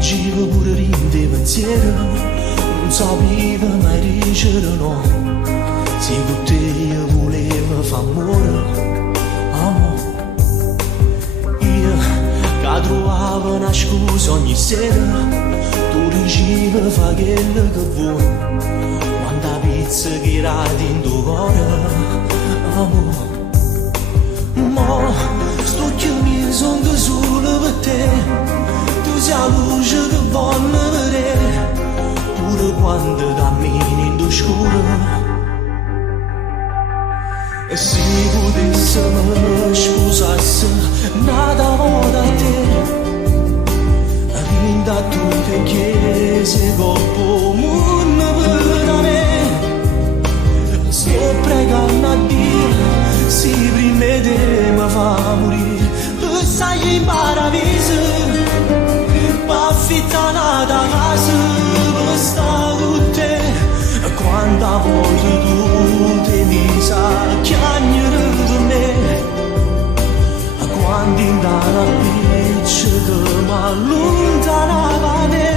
Fuggiva pure rinde pensiero, non sapevo mai dicere no. Se con te io volevo fa amore, amore. Io che trovavo una scusa ogni sera, tu dicevi fa quello che vuoi. Quanta pizza che era in tuo cuore, amore. Ma sto chiamando sono solo per te, tu sei la luce che voglio vedere, pure quando cammini in scuro. E se potessimo sposarsi nata volta a te, vinta tutte chiese coppo mondo per me. Sto pregando a Dio, si prima te mi fa morire, tu sai in paradiso, per affittare una casa, per stare con te. Quanta volta tu ti mi sa chiagnere per me, quando in dalla piccia che mi allontanava te,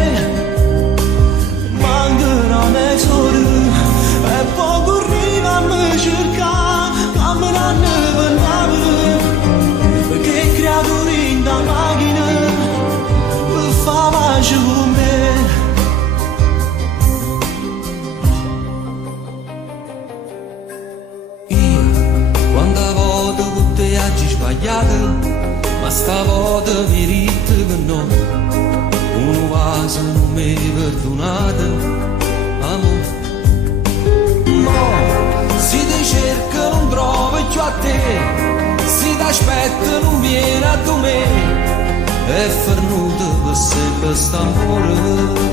mancano mezz'ora e poco arriva a me cercare, camminando per Napoli, che creatura in da macchina per far pace con me. Ma stavolta mi rite che no, un vaso non mi perdonate, amore. No, si ti cerca non trova più a te, si ti aspetta non viene a me, è fernuto per sempre st'amore.